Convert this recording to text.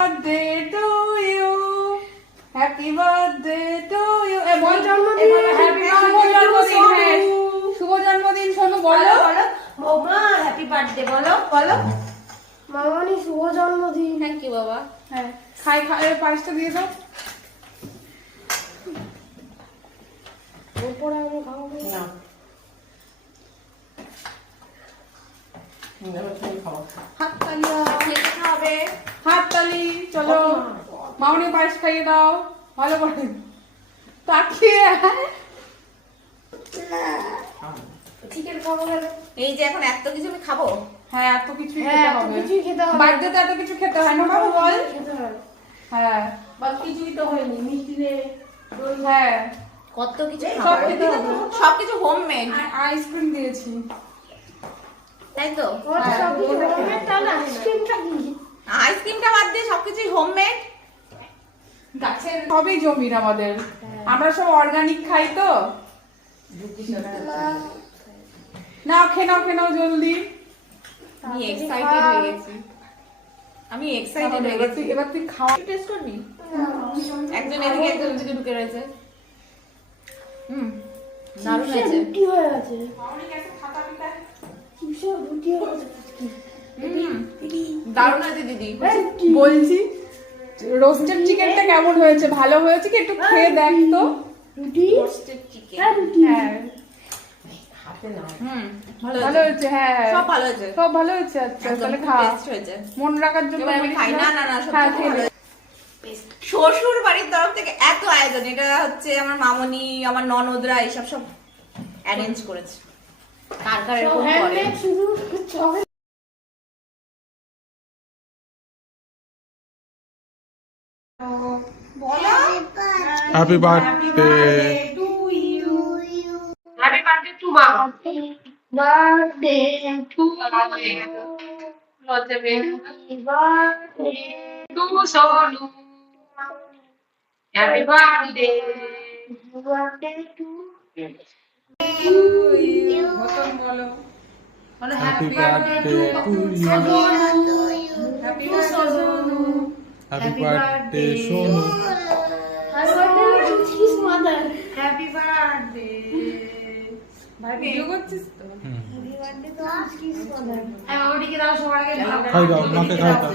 birthday to you, happy birthday to you. শুভ জন্মদিন সোনু, বলো বলো বৌমা হ্যাপি বার্থডে বলো বলো। মামানি শুভ জন্মদিন। থ্যাংক ইউ বাবা। হ্যাঁ খাই খাই, পায়েসটা দিয়ে দাও। এরপরে আমি খাবো না। হাততালি খেতে হবে, হাততালি। চলো মামনি পায়েস খাইয়ে দাও ভালো করে তাকিয়ে। চিকেন খাবো। এই যে এখন এত কিছু আমি খাবো। হ্যাঁ এত কিছুই হ্যাঁ খেতে এত হবে, কিছুই খেতে হবে। বার্থডেতে এত কিছু খেতে হয় না বাবা, বল। খেতে হয়। হ্যাঁ বা কিছুই তো হয়নি, মিষ্টি রে হ্যাঁ কত কিছু সব খাবার। খেতে হবে। সবকিছু হোমমেড, আইসক্রিম দিয়েছি, তাই তো? সব কিছু হোমমেড। তাহলে আইসক্রিমটা কি? আইসক্রিমটা বাদ দিয়ে সবকিছুই হোমমেড। গাছের সবই জমির আমাদের, আমরা সব অর্গানিক খাই তো। নাও খেয়ে নাও জলদি। আমি এক্সাইটেড হয়ে গেছি, আমি এক্সাইটেড হয়ে গেছি। এবার তুই খাওয়া টেস্ট করবি? একজন এদিকে একজন ওদিকে ঢুকে রয়েছে। দারুণ আছে। রুটি হয়ে আছে। কিসের রুটি হয়ে আছে? দারুণ আছে দিদি। বলছি রোস্টেড চিকেনটা কেমন হয়েছে, ভালো হয়েছে কি? একটু খেয়ে দেখ তো। রুটি রোস্টেড চিকেন। হ্যাঁ রুটি। হ্যাঁ ভালো ভালো হয়েছে, হয়েছে। হ্যাঁ সব ভালো হয়েছে, সব ভালো হয়েছে। আচ্ছা তাহলে খা, টেস্ট হয়েছে। মন রাখার জন্য এবার আমি বলিস খাই। না না না, সত্যি হ্যাঁ, খুব খেয়ে ভালো নে। হয়েছে। শ্বশুর বাড়ির তরফ থেকে এত আয়োজন, এটা হচ্ছে আমার মামনি আমার ননদরা এসব সব অ্যারেঞ্জ করেছে। কার কার এরকম করে? হ্যান্ডমেড শুধু চকলেট। বলো Happy birthday to you. Happy birthday to মা। Birthday to birthday to Sonu. Happy birthday birthday to Gautam বলো। বলো happy happy birthday to you happy Sonu. happy birthday Sonu happy birthday. ভাই ভিডিও করছিস তো? হ্যাঁ ওদিকে দাও সবার আগে। খাই দাও মাকে খাই দাও